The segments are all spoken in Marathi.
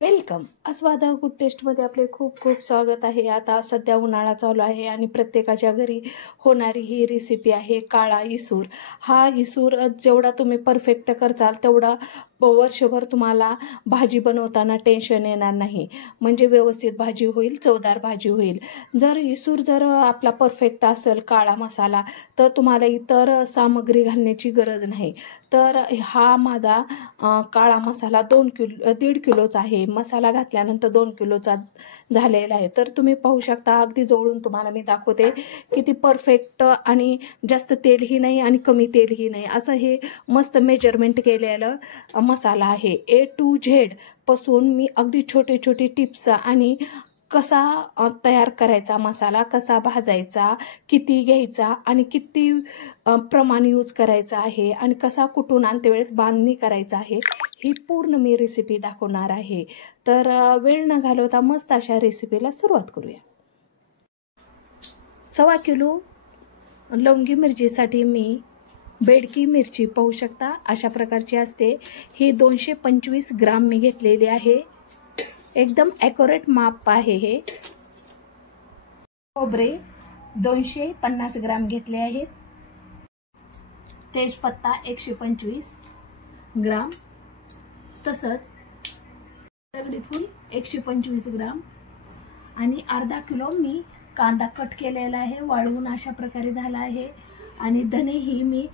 वेलकम. आस्वादा गुड टेस्टमध्ये आपले खूप खूप स्वागत आहे. आता सध्या उन्हाळा चालू आहे आणि प्रत्येकाच्या घरी होणारी ही रेसिपी आहे काळा इसूर. हा इसूर जेवढा तुम्ही परफेक्ट करचाल तेवढा वर्षभर तुम्हाला भाजी बनवताना टेन्शन येणार नाही. म्हणजे व्यवस्थित भाजी होईल, चवदार भाजी होईल. इसूर जर आपला परफेक्ट असेल काळा मसाला तर तुम्हाला इतर सामग्री घालण्याची गरज नाही. तर हा माझा काळा मसाला 1.5 किलोचा आहे. मसाला घातल्यानंतर 2 किलोचा झालेला आहे. तर तुम्ही पाहू शकता, अगदी जवळून तुम्हाला मी दाखवते किती परफेक्ट आणि जास्त तेलही नाही आणि कमी तेलही नाही असं हे मस्त मेजरमेंट केलेलं मसाला आहे. A to Z पासून मी अगदी छोटे छोटे टिप्स आणि कसा तयार करायचा मसाला, कसा भाजायचा, किती घ्यायचा आणि किती प्रमाण यूज करायचा आहे आणि कसा कुठून आणते वेळेस बांधणी करायचा आहे ही पूर्ण मी रेसिपी दाखवणार आहे. तर वेळ न घालवता मस्त अशा रेसिपीला सुरुवात करूया. 1.25 किलो लवंगी मिरचीसाठी मी बेडकी मिरची पाहू शकता अशा प्रकारची असते. ही 225 ग्राम मी घेतलेली आहे. एकदम ॲक्युरेट माप आहे हे. खोबरे 250 ग्राम घेतले आहेत. तेजपत्ता 125 ग्राम, तसंच दगडी फूल 125 ग्राम आणि अर्धा किलो मी कांदा कट केलेला आहे, वाळवून अशा प्रकारे झाला आहे. आणि धनेही मी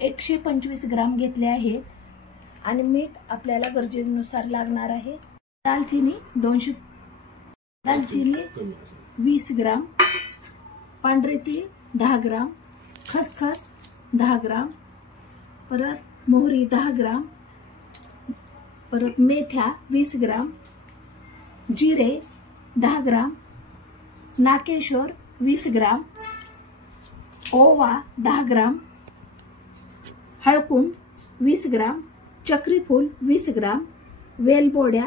125 ग्राम घेतले आहेत आणि मीठ आपल्याला गरजेनुसार लागणार आहे. दालचिनी 20 ग्राम, पांढरे तीळ 10 ग्राम, खसखस 10 ग्राम, परत मोहरी 10 ग्राम, परत मेथ्या 20 ग्राम, जिरे 10 ग्राम, नाकेश्वर 20 ग्राम, ओवा 10 ग्राम, हळकुंड 20 ग्राम, चक्रीफूल 20 ग्राम, वेलबोड्या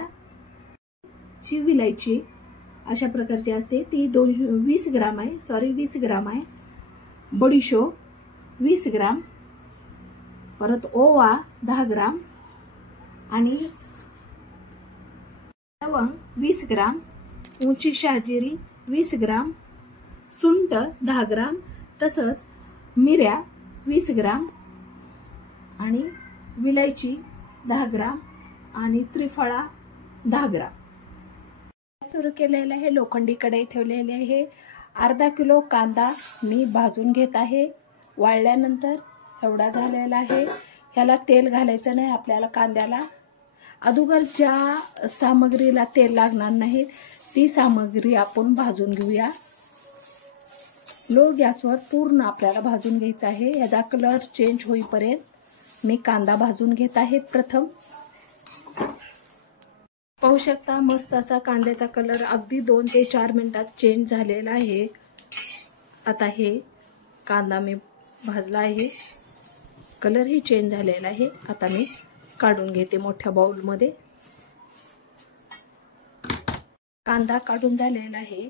ची विलायची अशा प्रकारची असते ती 20 ग्राम आहे. बडीशोप 20 ग्राम, परत ओवा 10 ग्राम आणि लवंग 20 ग्राम, उंची शहाजिरी 20 ग्राम, सुंठ 10 ग्राम, तसंच मिऱ्या 20 ग्राम आणि विलायची 10 ग्राम आणि त्रिफळा 10 ग्राम. सुरू केलेले आहे. लोखंडी कढई ठेवलेली आहे. अर्धा किलो कांदा मी भाजून घेत आहे. वाळल्यानंतर एवढा झालेला आहे. ह्याला तेल घालायचं नाही आपल्याला कांद्याला. अगोदर ज्या सामग्रीला तेल लागणार नाही ती सामग्री आपण भाजून घेऊया. लो गॅसवर पूर्ण आपल्याला भाजून घ्यायचं आहे. याचा कलर चेंज होईपर्यंत मी कांदा भाजून घेत आहे. प्रथम पाहू शकता मस्त असा कांद्याचा कलर अगदी 2 ते 4 मिनिटात चेंज झालेला आहे. आता हे कांदा मी भाजला आहे, कलरही चेंज झालेला आहे. आता मी काढून घेते मोठ्या बाउलमध्ये. कांदा काढून झालेला आहे.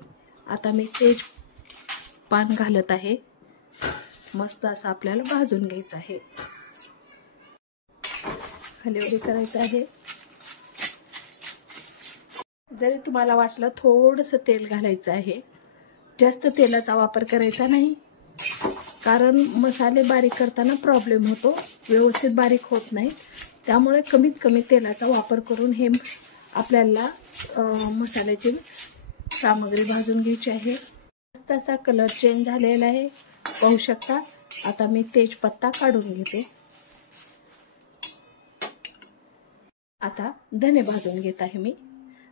आता मी तेज पान घालत आहे. मस्त असं आपल्याला भाजून घ्यायचं आहे. हलवडी करायचं आहे. जरी तुम्हाला वाटलं थोडंसं तेल घालायचं आहे, जास्त तेलाचा वापर करायचा नाही, कारण मसाले बारीक करताना प्रॉब्लेम होतो, व्यवस्थित बारीक होत नाही. त्यामुळे कमीत कमी तेलाचा वापर करून हे आपल्याला मसाल्याची सामग्री भाजून घ्यायची आहे. मस्त असा कलर चेंज झालेला आहे पाहू शकता. आता मी तेजपत्ता काढून घेते. आता धने भाजून घेत आहे मी.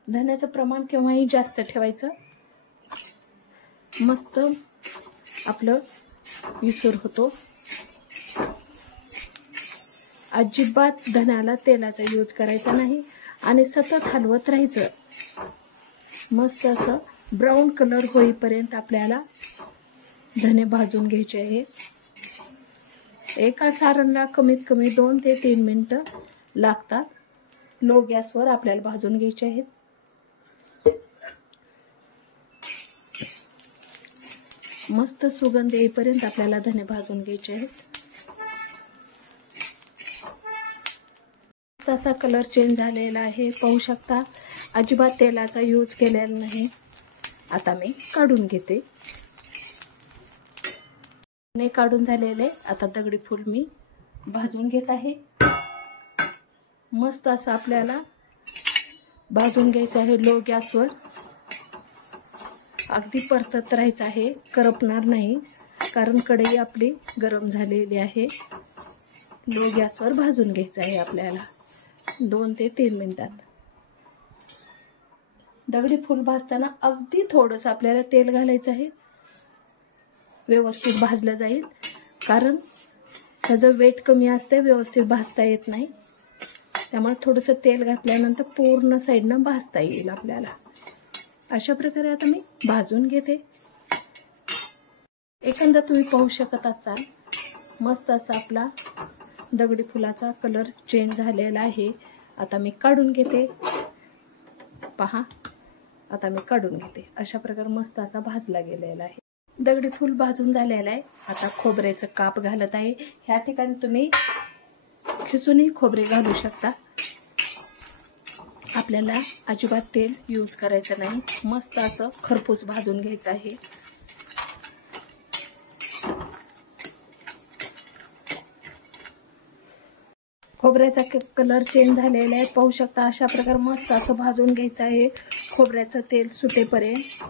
धन्याचं प्रमाण केव्हाही जास्त ठेवायचं. मस्त आपलं इसूर होतो. अजिबात धन्याला तेलाचा यूज करायचा नाही आणि सतत हलवत राहायचं. मस्त असं ब्राऊन कलर होईपर्यंत आपल्याला धने भाजून घ्यायचे आहे. एका सारणला कमीत कमी 2 ते 3 मिनिटं लागतात. लो गॅसवर आपल्याला भाजून घ्यायचे आहेत. मस्त सुगंध येईपर्यंत आपल्याला धने भाजून घ्यायचे आहेत. तसा कलर चेंज झालेला आहे, पाहू शकता. अजिबात तेलाचा यूज केलेला नाही. आता मी काढून घेते. नाही काढून झालेले. आता दगडी फूल मी भाजून घेत आहे. मस्त असं आपल्याला भाजून घ्यायचं आहे लो गॅसवर. अगदी परतत राहायचं आहे, करपणार नाही, कारण कढई आपली गरम झालेली आहे. लो गॅसवर भाजून घ्यायचं आहे आपल्याला 2 ते 3 मिनिटात. दगडी फूल भाजताना अगदी थोडंसं आपल्याला तेल घालायचं आहे, व्यवस्थित भाजलं जाईल. कारण त्याचं वेट कमी असते, व्यवस्थित भाजता येत नाही. त्यामुळे थोडंसं तेल घातल्यानंतर पूर्ण साईडनं भाजता येईल आपल्याला. अशा प्रकारे आता मी भाजून घेते. एकंदर तुम्ही पाहू शकत असाल, मस्त असा आपला दगडी फुलाचा कलर चेंज झालेला आहे. आता मी काढून घेते. पहा, आता मी काढून घेते. अशा प्रकारे मस्त असा भाजला गेलेला आहे. दगडी फूल भाजून झालेला आहे. आता खोबऱ्याचं काप घालत आहे. ह्या ठिकाणी तुम्ही खिसूनही खोबरे घालू शकता. आपल्याला अजिबात तेल यूज करायचं नाही. मस्त असं खरपूस भाजून घ्यायचं आहे. खोबऱ्याचा कलर चेंज झालेला आहे, पाहू शकता. अशा प्रकारे मस्त असं भाजून घ्यायचं आहे खोबऱ्याचं तेल सुटेपर्यंत.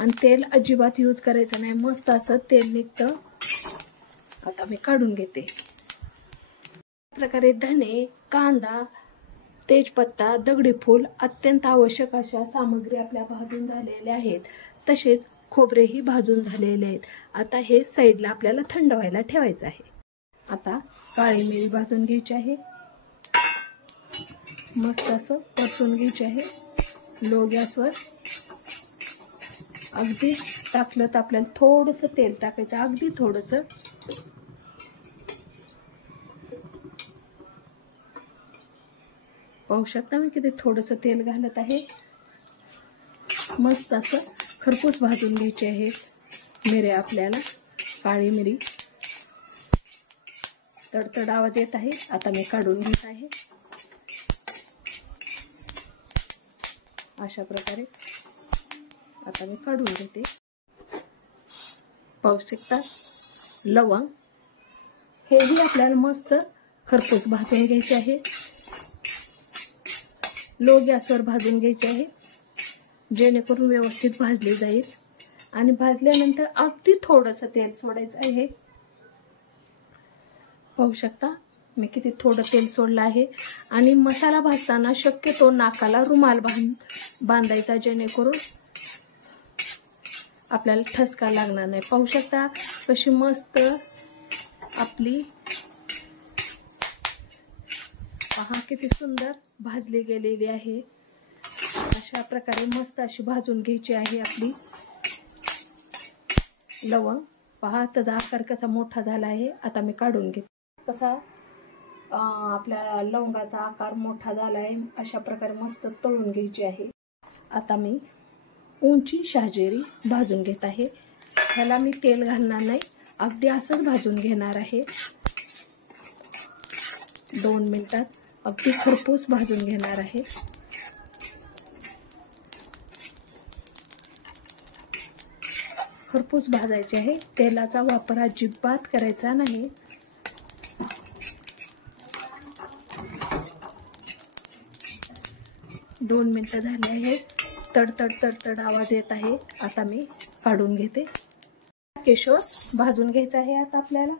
आणि तेल अजिबात यूज करायचं नाही. मस्त असं तेल निघतं. आता मी काढून घेते. प्रकारे धने, कांदा, तेजपत्ता, दगडी फूल अत्यंत आवश्यक अशा सामग्री आपल्या भाजून झालेल्या आहेत. तसेच खोबरेही भाजून झालेले आहेत. आता हे साईडला आपल्याला थंड व्हायला ठेवायचं आहे. आता काळी मिरी भाजून घ्यायची आहे. मस्त असं परतून घ्यायचे आहे लो गॅसवर. अगदी टाकलं तर आपल्याला थोडंसं तेल टाकायचं, अगदी थोडंसं. पाहू शकता मी किती थोडंसं तेल घालत आहे. मस्त असं खरपूस भाजून घ्यायचे आहे मिऱ्या आपल्याला. काळी मिरी तडतड आवाज येत आहे. आता मी काढून घेत आहे. अशा प्रकारे आता मी काढून घेते. पाहू शकता लवंग, हेही आपल्याला मस्त खरपूस भाजून घ्यायचे आहे. लो गॅसवर भाजून घ्यायचे आहे, जेणेकरून व्यवस्थित भाजले जाईल. आणि भाजल्यानंतर अगदी थोडंसं तेल सोडायचं आहे. पाहू शकता मी किती थोडं तेल सोडलं आहे. आणि मसाला भाजताना शक्यतो नाकाला रुमाल बांधायचा, जेणेकरून आपल्याला ठसका लागणार नाही. पाहू शकता कशी मस्त आपली, पहा किती सुंदर भाजली गेलेली आहे. अशा प्रकारे मस्त अशी भाजून घ्यायची आहे आपली लवंग. पहा त्याचा आकार कसा मोठा झाला आहे. आता मी काढून घेते. कसा आपल्या लवंगाचा आकार मोठा झाला आहे. अशा प्रकारे मस्त तळून घ्यायची आहे. आता मी उंची शहाजिरी भाजून घेत आहे. ह्याला मी तेल घालणार नाही, अगदी असंच भाजून घेणार आहे. 2 मिनिटात अगदी खरपूस भाजून घेणार आहे. खरपूस भाजायचे आहे. तेलाचा वापर अजिबात करायचा नाही. दोन मिनिटं झाले आहे. तडतड तडतड आवाज येत आहे. आता मी काढून घेते. केशर भाजून घ्यायचं आहे. आता आपल्याला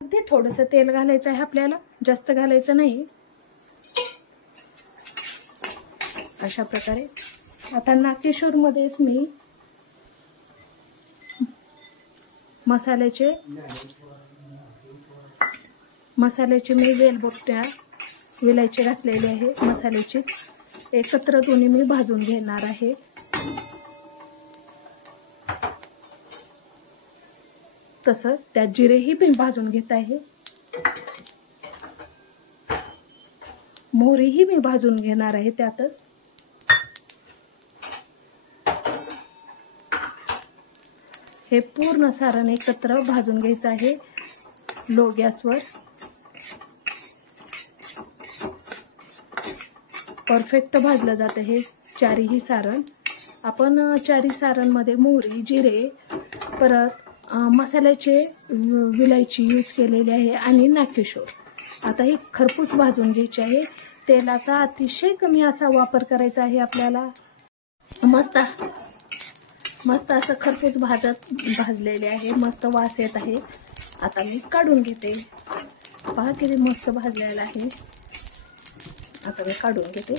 अगदी थोडंसं तेल घालायचं आहे, आपल्याला जास्त घालायचं नाही. अशा प्रकारे आता नाकेश्वर मध्येच मी मसाल्याचे मी वेलबुट्ट्या, विलायची घातलेली आहे. मसाल्याची एकत्र दोन्ही मी भाजून घेणार आहे. तसं त्यात जिरेही मी भाजून घेत आहे. मोहरीही मी भाजून घेणार आहे त्यातच. हे पूर्ण सारण एकत्र भाजून घ्यायचं आहे लो गॅसवर. परफेक्ट भाजलं जातं हे चारीही सारण. आपण चारी सारणमध्ये मोहरी, जिरे, परत मसाल्याचे विलायची यूज केलेली आहे आणि नाकेशोर. आता हे खरपूस भाजून घ्यायचे आहे. तेलाचा अतिशय कमी असा वापर करायचा आहे आपल्याला. मस्त असं खरपूस भाजलेले आहे. मस्त वास येत आहे. आता मी काढून घेते. पहा किती मस्त भाजलेला आहे. आता मी काढून घेते.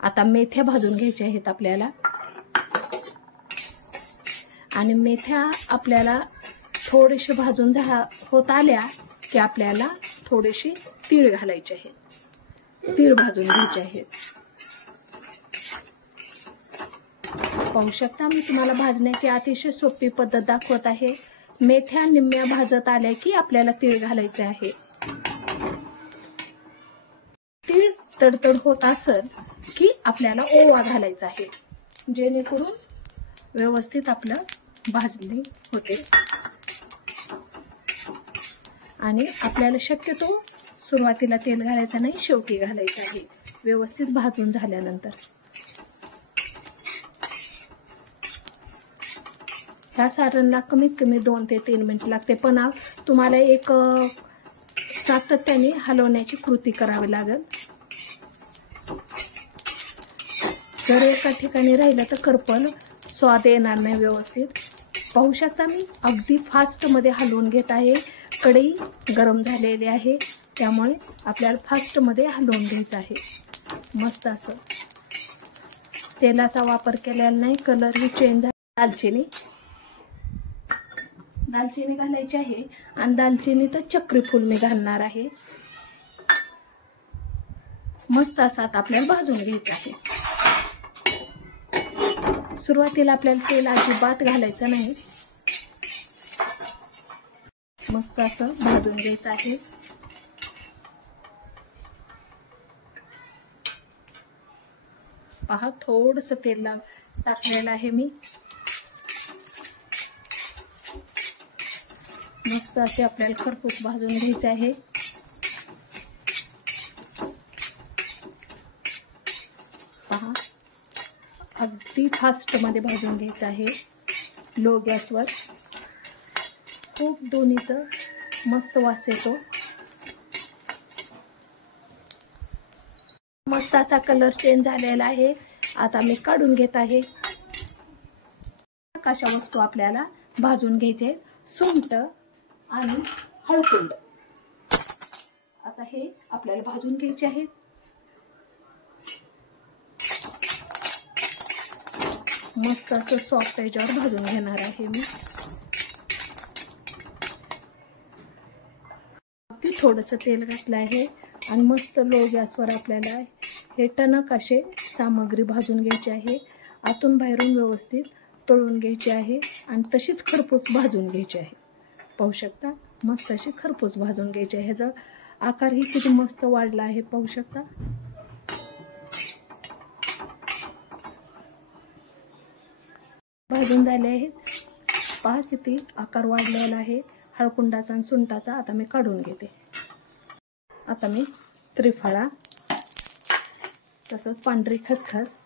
आता मेथ्या भाजून घ्यायच्या आहेत आपल्याला. आणि मेथ्या आपल्याला थोडेसे भाजून होत आल्या की आपल्याला थोडेसे तीळ घालायचे आहेत. तीळ भाजून घ्यायचे आहेत. पाहू शकता मी तुम्हाला भाजण्याची अतिशय सोपी पद्धत दाखवत आहे. मेथ्या निम्म्या भाजत आल्या की आपल्याला तीळ घालायचे आहे. तीळ तडतड होत असेल की आपल्याला ओवा घालायचा आहे, जेणेकरून व्यवस्थित आपलं भाजणी होते. आणि आपल्याला शक्यतो सुरुवातीला तेल घालायचं नाही, शेवटी घालायचं आहे व्यवस्थित भाजून झाल्यानंतर. ह्या सारणला कमीत कमी 2 ते 3 मिनिट लागते. पण तुम्हाला एक सातत्याने हलवण्याची कृती करावी लागेल. जर एका ठिकाणी राहिलं तर करपल, स्वाद येणार नाही व्यवस्थित. पाहू शकता मी अगदी फास्ट मध्ये हलवून घेत आहे. कढई गरम झालेली आहे, त्यामुळे आपल्याला फास्ट मध्ये हलवून घ्यायचं आहे. मस्त असं तेलाचा वापर केलेला नाही. कलर ही चेंज झाला. दालचिनी घालायची आहे. आणि दालचिनी तर चक्री फूल मी घालणार आहे. मस्त असं आता आपल्याला भाजून घ्यायचं आहे. सुरुवातीला आपल्याला तेल अजिबात घालायचं नाही. मस्त असं भाजून घ्यायचं आहे. पहा थोडस तेल टाकलेलं आहे मी. मस्त असे आपल्याला खरपूस भाजून घ्यायचे आहे. पहा अगदी फास्ट मध्ये भाजून घ्यायचं आहे. लो गॅसवर. खूप दोन्हीचं मस्त वास येतो. मस्त असा कलर चेंज झालेला आहे. आता मी काढून घेत आहे. कशा वस्तू आपल्याला भाजून घ्यायचे, सुंठ आणि हळकुंड. आता हे आपल्याला भाजून घ्यायचे आहे. मस्त असं सॉफ्ट याच्यावर भाजून घेणार आहे मी. थोडस तेल घातलं आहे आणि मस्त लो गॅसवर आपल्याला हे टणक असे सामग्री भाजून घ्यायची आहे. आतून बाहेरून व्यवस्थित तळून घ्यायची आहे आणि तशीच खरपूस भाजून घ्यायची आहे. पाहू शकता मस्त अशी खरपूस भाजून घ्यायची आहे. ह्याचा आकार ही किती मस्त वाढला आहे. पाहू शकता. भाजून झाले आहेत. पहा किती आकार वाढलेला आहे हळकुंडाचा आणि सुंटाचा. आता मी काढून घेते. आता मी त्रिफळा, तसंच पांढरी खसखस,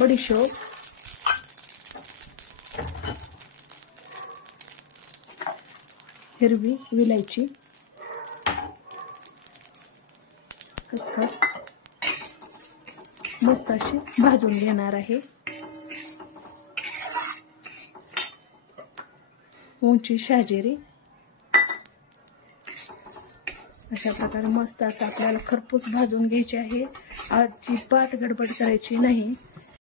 बडीशोप, हिरवी विलायची, खसखस मस्त अशी भाजून घेणार आहे. उंची शहाजिरी. अशा प्रकारे मस्त असं आपल्याला खरपूस भाजून घ्यायचे आहे. अजिबात गडबड करायची नाही.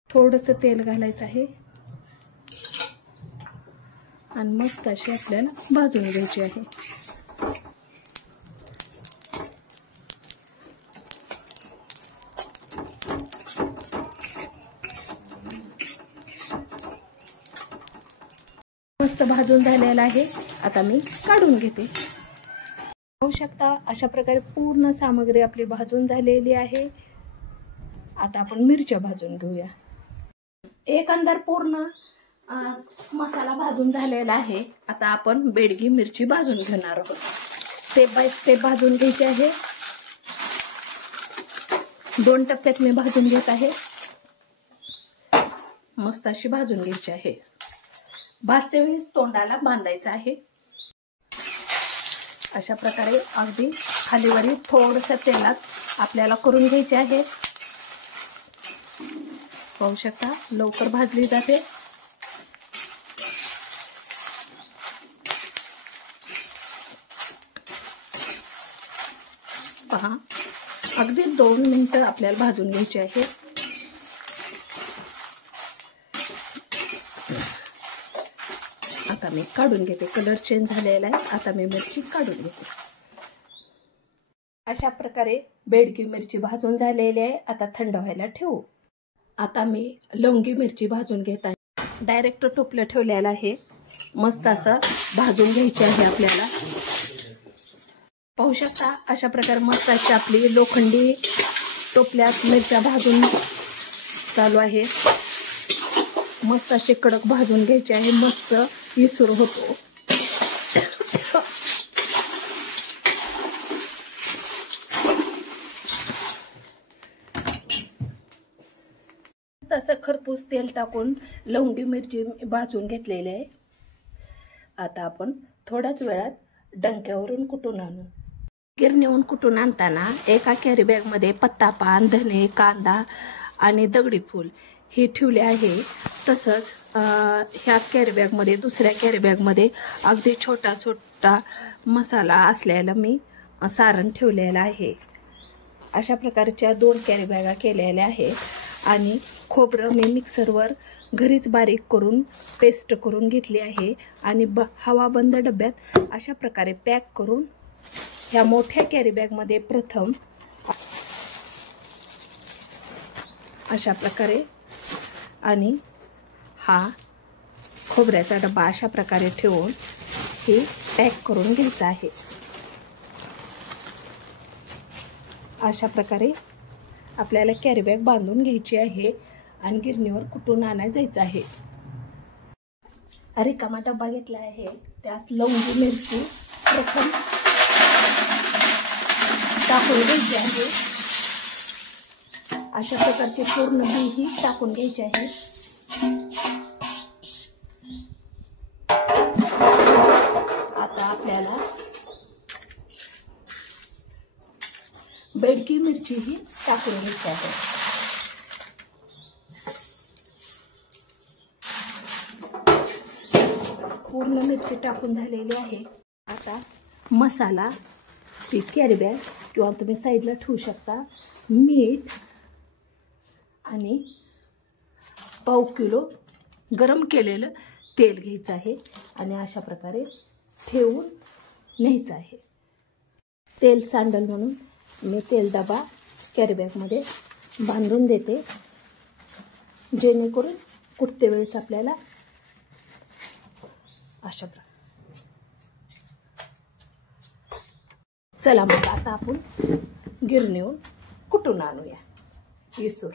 थोडंसं तेल घालायचं आहे आणि मस्त अशी आपल्याला भाजून घ्यायची आहे. मस्त भाजून झालेला आहे. आता मी काढून घेते. पाहू शकता अशा प्रकारे पूर्ण सामग्री आपली भाजून झालेली आहे. आता आपण मिरच्या भाजून घेऊया. एकंदर पूर्ण मसाला भाजून झालेला आहे. आता आपण बेडगी मिरची भाजून घेणार आहोत. स्टेप बाय स्टेप भाजून घ्यायची आहे. 2 टप्प्यात मी भाजून घेत आहे. मस्त अशी भाजून घ्यायची आहे. भाजते वेळेस तोंडाला बांधायचं आहे. अशा प्रकारे अगदी खालीवरी थोडंसं तेलात आपल्याला करून घ्यायचे आहे. पाहू शकता लवकर भाजली जाते. पहा अगदी 2 मिनिटं आपल्याला भाजून घ्यायची आहे. आता मी काढून घेते. कलर चेंज झालेला आहे. आता मी मिरची काढून घेते. अशा प्रकारे बेडकी मिरची भाजून झालेली आहे. आता थंड व्हायला ठेवू. आता मी लवंगी मिरची भाजून घेत आहे. डायरेक्ट टोपलं ठेवलेलं आहे. मस्त असं भाजून घ्यायची आहे आपल्याला. पाहू शकता अशा प्रकारे मस्त अशी आपली लोखंडी टोपल्यात मिरच्या भाजून चालू आहे. मस्त असे कडक भाजून घ्यायचे आहे. मस्त इसुर होतो. असं खरपूस तेल टाकून लवंगी मिरची भाजून घेतलेली आहे. आता आपण थोड्याच वेळात डंक्यावरून कुटून आणू. गिरणीहून कुटून आणताना एका कॅरी बॅगमध्ये पत्तापान, धने, कांदा आणि दगडी फूल हे ठेवले आहे. तसंच ह्या कॅरी बॅगमध्ये दुसऱ्या कॅरी बॅगमध्ये अगदी छोटा छोटा मसाला असलेला मी सारण ठेवलेला आहे. अशा प्रकारच्या 2 कॅरी बॅगा केलेल्या आहे. आणि खोबरं मी मिक्सरवर घरीच बारीक करून पेस्ट करून घेतली आहे. आणि हवाबंद डब्यात अशा प्रकारे पॅक करून ह्या मोठ्या कॅरी बॅगमध्ये प्रथम अशा प्रकारे आणि हा खोबऱ्याचा डबा अशा प्रकारे ठेवून हे पॅक करून घ्यायचा आहे. अशा प्रकारे आपल्याला कॅरी बॅग बांधून घ्यायची आहे आणि गिरणीवर कुटून आणायला जायचं आहे. रिकामा डबा घेतला आहे. त्यात लवंगी मिरची प्रथम टाकून घ्यायची आहे. अशा प्रकारची पूर्ण बी ही टाकून घ्यायची आहे. आता आपल्याला बेडकी मिरची ही टाकून घ्यायची आहे. पूर्ण मिरची टाकून झालेली आहे. आता मसाला ती कॅरी बॅग किंवा तुम्ही साईडला ठेवू शकता. मीठ आणि पाव किलो गरम केलेलं तेल घ्यायचं आहे आणि अशा प्रकारे ठेवून न्यायचं आहे. तेल सांडल म्हणून मी तेल डबा कॅरी बॅगमध्ये बांधून देते, जेणेकरून कुटते वेळेस आपल्याला अशा प्रकारे. चला मग आता आपण गिरणीहून कुटून आणूया इसुर.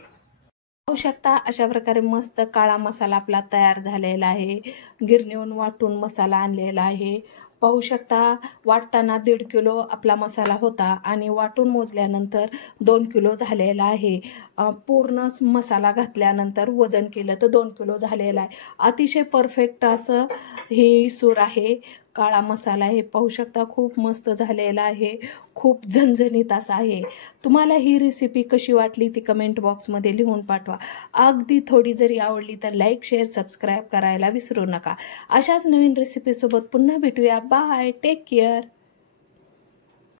पाहू शकता अशा प्रकारे मस्त काळा मसाला आपला तयार झालेला आहे. गिरणीहून वाटून मसाला आणलेला आहे. पाहू शकता वाटताना 1.5 किलो आपला मसाला होता आणि वाटून मोजल्यानंतर 2 किलो झालेला आहे. पूर्ण मसाला घातल्यानंतर वजन केलं तर 2 किलो झालेला आहे. अतिशय परफेक्ट असं हे इसुर आहे. काळा मसाला आहे. पाहू शकता खूप मस्त झालेला आहे. खूप झणझणीत असा आहे. तुम्हाला ही रेसिपी कशी वाटली ती कमेंट बॉक्समध्ये लिहून पाठवा. अगदी थोडी जरी आवडली तर लाईक, शेअर, सबस्क्राईब करायला विसरू नका. अशाच नवीन रेसिपीसोबत पुन्हा भेटूया. Bye, take care.